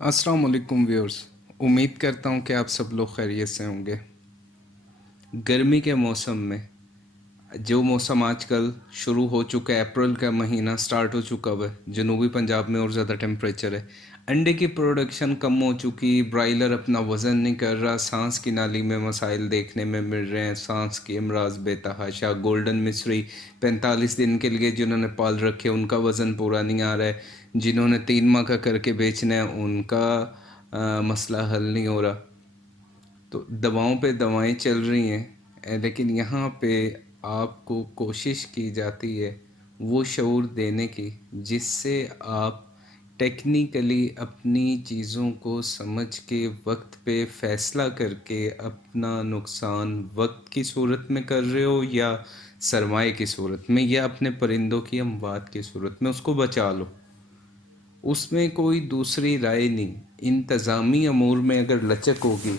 अस्सलाम वालेकुम व्यूअर्स। उम्मीद करता हूँ कि आप सब लोग खैरियत से होंगे। गर्मी के मौसम में जो मौसम आजकल शुरू हो चुका है, अप्रैल का महीना स्टार्ट हो चुका हुआ है, जनूबी पंजाब में और ज़्यादा टेम्परेचर है। अंडे की प्रोडक्शन कम हो चुकी, ब्रायलर अपना वज़न नहीं कर रहा, सांस की नाली में मसाइल देखने में मिल रहे हैं, सांस के अमराज बेतहाशा। गोल्डन मिस्री 45 दिन के लिए जिन्होंने पाल रखे उनका वज़न पूरा नहीं आ रहा है, जिन्होंने 3 माह का करके बेचना है उनका मसला हल नहीं हो रहा। तो दवाओं पे दवाएं चल रही हैं, लेकिन यहाँ पे आपको कोशिश की जाती है वो शऊर देने की जिससे आप टेक्निकली अपनी चीज़ों को समझ के वक्त पे फ़ैसला करके अपना नुकसान वक्त की सूरत में कर रहे हो या सरमाए की सूरत में या अपने परिंदों की अमवात की सूरत में उसको बचा लो। उसमें कोई दूसरी राय नहीं। इंतज़ामी अमूर में अगर लचक होगी,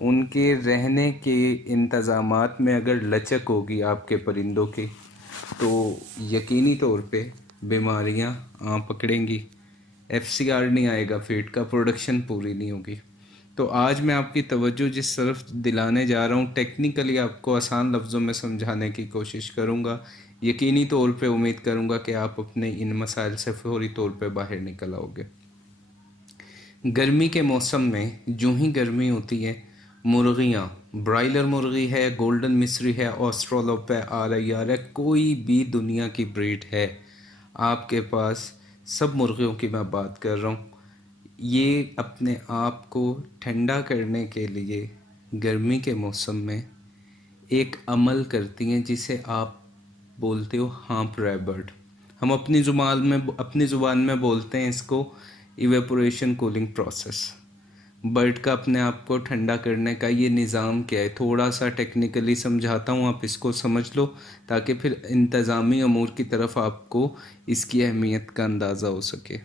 उनके रहने के इंतज़ामात में अगर लचक होगी आपके परिंदों की, तो यकीनी तौर पे बीमारियां पकड़ेंगी। एफसीआर नहीं आएगा, फीड का प्रोडक्शन पूरी नहीं होगी। तो आज मैं आपकी तवज्जो जिस तरफ दिलाने जा रहा हूँ, टेक्निकली आपको आसान लफ्ज़ों में समझाने की कोशिश करूँगा। यकीनी तौर पे उम्मीद करूँगा कि आप अपने इन मसाइल से फौरी तौर पे बाहर निकल आओगे। गर्मी के मौसम में जो ही गर्मी होती है, मुर्गियाँ, ब्रायलर मुर्गी है, गोल्डन मिस्री है, ऑस्ट्रेलोप है, RIR है, कोई भी दुनिया की ब्रीड है आपके पास, सब मुर्गियों की मैं बात कर रहा हूँ, ये अपने आप को ठंडा करने के लिए गर्मी के मौसम में एक अमल करती हैं जिसे आप बोलते हो हांप रैबर्ड। हम अपनी ज़ुबान में बोलते हैं इसको इवेपोरेशन कूलिंग प्रोसेस। बर्ड का अपने आप को ठंडा करने का ये निज़ाम क्या है, थोड़ा सा टेक्निकली समझाता हूँ, आप इसको समझ लो ताकि फिर इंतज़ामी अमूर की तरफ आपको इसकी अहमियत का अंदाज़ा हो सके।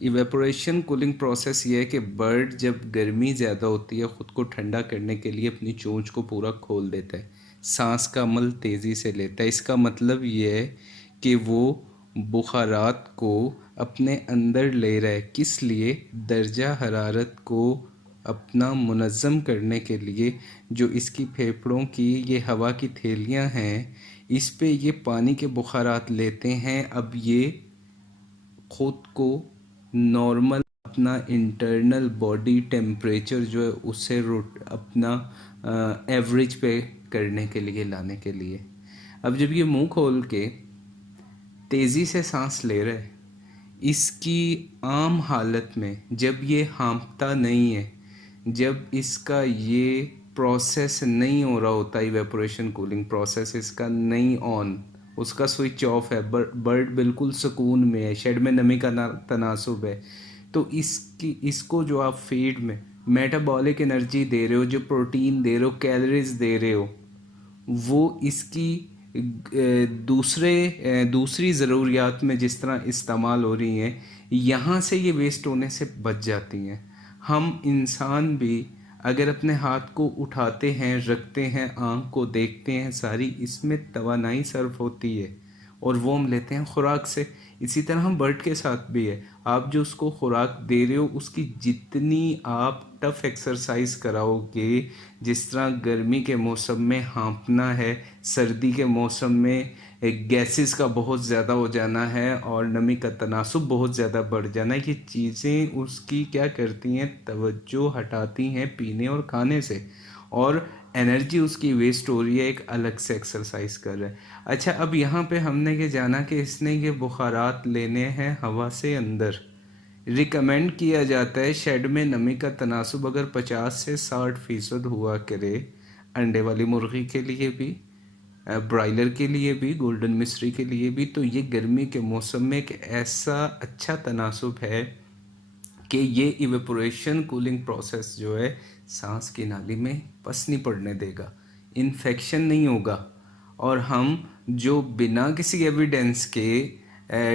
इवेपोरेशन कूलिंग प्रोसेस ये है कि बर्ड जब गर्मी ज़्यादा होती है ख़ुद को ठंडा करने के लिए अपनी चोंच को पूरा खोल देता है, सांस का अमल तेज़ी से लेता है। इसका मतलब ये है कि वो बुखारात को अपने अंदर ले रहा है। किस लिए? दर्जा हरारत को अपना मुनज़्ज़म करने के लिए। जो इसकी फेफड़ों की ये हवा की थैलियाँ हैं, इस पे ये पानी के बुखारात लेते हैं। अब ये ख़ुद को नॉर्मल अपना इंटरनल बॉडी टेम्परेचर जो है उससे अपना एवरेज पे करने के लिए लाने के लिए। अब जब ये मुंह खोल के तेज़ी से सांस ले रहा है, इसकी आम हालत में जब ये हाँफता नहीं है, जब इसका ये प्रोसेस नहीं हो रहा होता, इवेपोरेशन कूलिंग प्रोसेस इसका नहीं ऑन, उसका स्विच ऑफ है, बर्ड बिल्कुल सुकून में है, शेड में नमी का तनासुब है, तो इसको जो आप फीड में मेटाबॉलिक एनर्जी दे रहे हो, जो प्रोटीन दे रहे हो, कैलोरीज दे रहे हो, वो इसकी दूसरी ज़रूरियात में जिस तरह इस्तेमाल हो रही हैं, यहाँ से ये वेस्ट होने से बच जाती हैं। हम इंसान भी अगर अपने हाथ को उठाते हैं, रखते हैं, आँख को देखते हैं, सारी इसमें तवानाई सर्फ होती है और वो हम लेते हैं खुराक से। इसी तरह हम बर्ड के साथ भी है, आप जो उसको खुराक दे रहे हो उसकी जितनी आप टफ एक्सरसाइज कराओगे, जिस तरह गर्मी के मौसम में हाँफना है, सर्दी के मौसम में गैसेस का बहुत ज़्यादा हो जाना है और नमी का तनासुब बहुत ज़्यादा बढ़ जाना है, ये चीज़ें उसकी क्या करती हैं, तवज्जो हटाती हैं पीने और खाने से, और एनर्जी उसकी वेस्ट हो रही है, एक अलग से एक्सरसाइज कर रहा है। अच्छा, अब यहाँ पे हमने ये जाना कि इसने ये बुखारात लेने हैं हवा से अंदर। रिकमेंड किया जाता है शेड में नमी का तनासुब अगर 50 से 60% हुआ करे, अंडे वाली मुर्गी के लिए भी, ब्रायलर के लिए भी, गोल्डन मिस्ट्री के लिए भी, तो ये गर्मी के मौसम में एक ऐसा अच्छा तनासुब है कि ये इवेपोरेशन कूलिंग प्रोसेस जो है सांस की नाली में पस नहीं पड़ने देगा, इन्फेक्शन नहीं होगा, और हम जो बिना किसी एविडेंस के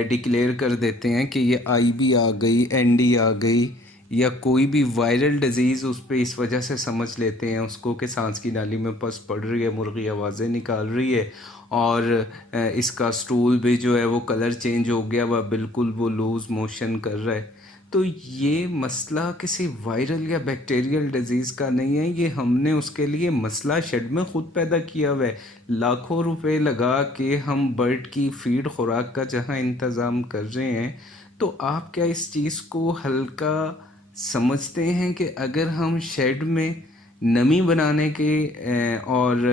डिक्लेयर कर देते हैं कि ये IB आ गई, ND आ गई, या कोई भी वायरल डिजीज़ उस पर इस वजह से समझ लेते हैं उसको कि सांस की नाली में पस पड़ रही है, मुर्गी आवाज़ें निकाल रही है और इसका स्टूल भी जो है वो कलर चेंज हो गया, वह बिल्कुल वो लूज़ मोशन कर रहा है। تو یہ مسئلہ کسی وائرل یا بیکٹیریل ڈیزیز کا نہیں ہے، یہ ہم نے اس کے لیے مسئلہ شیڈ میں خود پیدا کیا ہوا ہے۔ لاکھوں روپے لگا کے ہم برڈ کی فیڈ خوراک کا جہاں انتظام کر رہے ہیں، تو آپ کیا اس چیز کو ہلکا سمجھتے ہیں کہ اگر ہم شیڈ میں نمی بنانے کے اور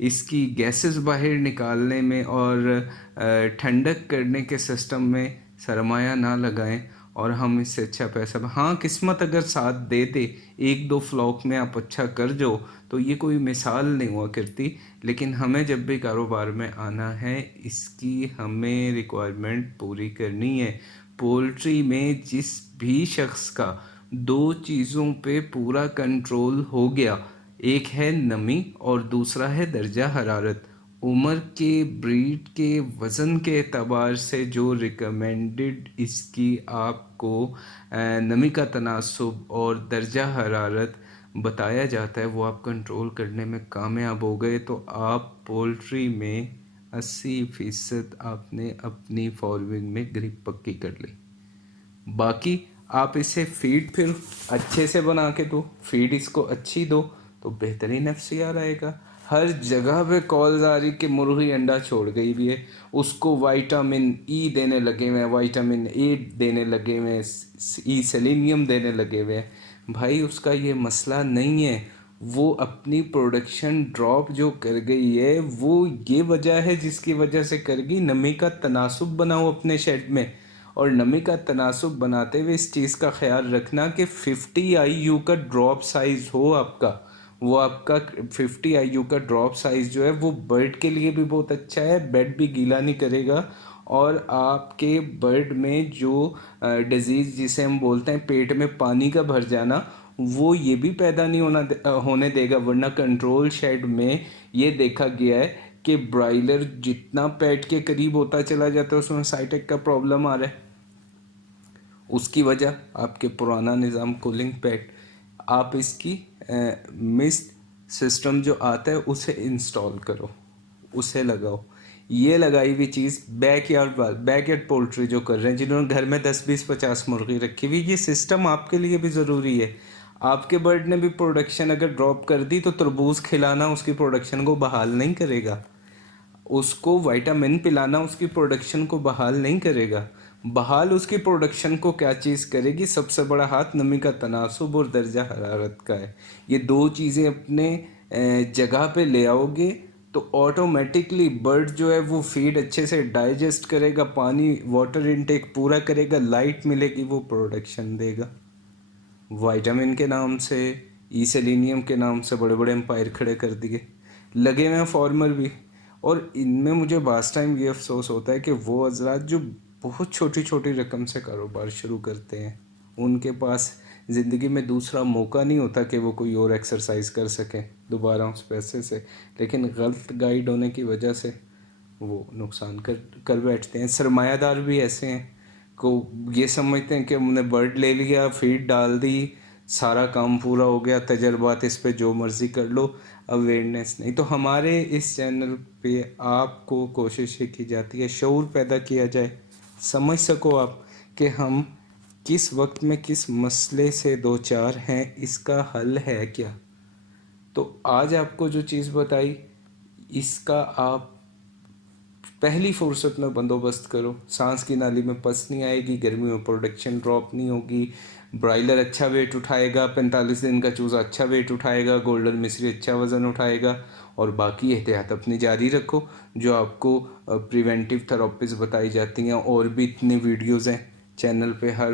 اس کی گیسز باہر نکالنے میں اور ٹھنڈک کرنے کے سسٹم میں سرمایہ نہ لگائیں اور ہم اس سے اچھا پیسہ ہاں قسمت اگر ساتھ دے دے، ایک دو فلاک میں آپ اچھا کر جاؤ تو یہ کوئی مثال نہیں ہوا کرتی، لیکن ہمیں جب بھی کاروبار میں آنا ہے اس کی ہمیں ریکوائرمنٹ پوری کرنی ہے۔ پولٹری میں جس بھی شخص کا دو چیزوں پہ پورا کنٹرول ہو گیا، ایک ہے نمی اور دوسرا ہے درجہ حرارت، عمر کے، بریڈ کے، وزن کے اعتبار سے جو ریکمینڈڈ اس کی آپ کو نمی کا تناسب اور درجہ حرارت بتایا جاتا ہے، وہ آپ کنٹرول کرنے میں کامیاب ہو گئے تو آپ پولٹری میں 80% آپ نے اپنی فارمنگ میں گریپ پکی کر لی۔ باقی آپ اسے فیڈ پھر اچھے سے بنا کے دو، فیڈ اس کو اچھی دو تو بہترین FCR آئے گا۔ ہر جگہ پہ کالز آ رہی کہ مرغی انڈا چھوڑ گئی بھی ہے، اس کو وائٹامن ای دینے لگے ہوئے ہیں، وائٹامن اے دینے لگے ہوئے ہیں، ای سیلینیم دینے لگے ہوئے ہیں۔ بھائی اس کا یہ مسئلہ نہیں ہے، وہ اپنی پروڈکشن ڈراپ جو کر گئی ہے وہ یہ وجہ ہے جس کی وجہ سے کر گئی۔ نمی کا تناسب بناؤ اپنے شیڈ میں، اور نمی کا تناسب بناتے ہوئے اس چیز کا خیال رکھنا کہ 50 IU کا ڈراپ سائز ہو آپ کا، وہ آپ کا 50 IU کا ڈراپ سائز جو ہے وہ برڈ کے لیے بھی بہت اچھا ہے، بیڈ بھی گیلا نہیں کرے گا، اور آپ کے برڈ میں جو ڈیزیز جسے ہم بولتے ہیں پیٹ میں پانی کا بھر جانا، وہ یہ بھی پیدا نہیں ہونے دے گا۔ ورنہ کنٹرول شیڈ میں یہ دیکھا گیا ہے کہ برائلر جتنا پیٹ کے قریب ہوتا چلا جاتا ہے اس میں سائٹک کا پرابلم آ رہا ہے۔ اس کی وجہ آپ کے پرانا نظام کولنگ پیڈ، آپ اس کی مسٹ سسٹم جو آتا ہے اسے انسٹال کرو، اسے لگاؤ۔ یہ لگائی ہوئی چیز بیک یارڈ پولٹری جو کر رہے ہیں، جنہوں نے گھر میں 10 20 50 مرغی رکھی ہوئی، یہ سسٹم آپ کے لیے بھی ضروری ہے۔ آپ کے برڈ نے بھی پروڈکشن اگر ڈراپ کر دی تو تربوز کھلانا اس کی پروڈکشن کو بحال نہیں کرے گا، اس کو وائٹامن پلانا اس کی پروڈکشن کو بحال نہیں کرے گا۔ بحال اس کی پروڈکشن کو کیا چیز کرے گی؟ سب سے بڑا ہاتھ نمی کا تناسب اور درجہ حرارت کا ہے۔ یہ دو چیزیں اپنے جگہ پہ لے آؤ گے تو آٹومیٹکلی برڈ جو ہے وہ فیڈ اچھے سے ڈائجسٹ کرے گا، پانی واٹر انٹیک پورا کرے گا، لائٹ ملے گی، وہ پروڈکشن دے گا۔ وائٹامن کے نام سے، ای سیلینیم کے نام سے بڑے بڑے امپائر کھڑے کر دیے، لگے ہوئے ہیں فارمر بھی۔ اور ان میں مجھے بعض ٹائم یہ افسوس ہوتا ہے کہ وہ حضرات جو بہت چھوٹی چھوٹی رقم سے کاروبار شروع کرتے ہیں، ان کے پاس زندگی میں دوسرا موقع نہیں ہوتا کہ وہ کوئی اور ایکسرسائز کر سکیں دوبارہ اس پیسے سے، لیکن غلط گائیڈ ہونے کی وجہ سے وہ نقصان کر بیٹھتے ہیں۔ سرمایہ دار بھی ایسے ہیں کو یہ سمجھتے ہیں کہ ہم نے برڈ لے لیا، فیڈ ڈال دی، سارا کام پورا ہو گیا، تجربات اس پہ جو مرضی کر لو، اویئرنیس نہیں۔ تو ہمارے اس چینل پہ آپ کو کوشش یہ کی جاتی ہے شعور پیدا کیا جائے، سمجھ سکو آپ کہ ہم کس وقت میں کس مسئلے سے دوچار ہیں، اس کا حل ہے کیا۔ تو آج آپ کو جو چیز بتائی اس کا آپ پہلی فرصت میں بندوبست کرو، سانس کی نالی میں پس نہیں آئے گی، گرمی میں پروڈکشن ڈراپ نہیں ہوگی، برائلر اچھا ویٹ اٹھائے گا، 45 دن کا چوزا اچھا ویٹ اٹھائے گا، گولڈن مصری اچھا وزن اٹھائے گا، اور باقی احتیاط اپنی جاری رکھو جو آپ کو پریونٹیو تھراپیز بتائی جاتی ہیں۔ اور بھی اتنی ویڈیوز ہیں چینل پہ، ہر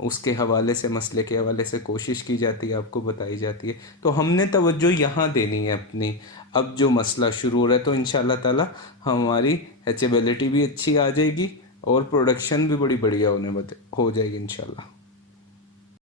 اس کے حوالے سے، مسئلے کے حوالے سے کوشش کی جاتی ہے، آپ کو بتائی جاتی ہے۔ تو ہم نے توجہ یہاں دینی ہے اپنی، اب جو مسئلہ شروع ہو رہا ہے تو انشاءاللہ تعالی ہماری ایچیبلٹی بھی اچھی آ جائے گی اور پروڈکشن بھی بڑی بڑھیا ہو جائے گی انشاءاللہ۔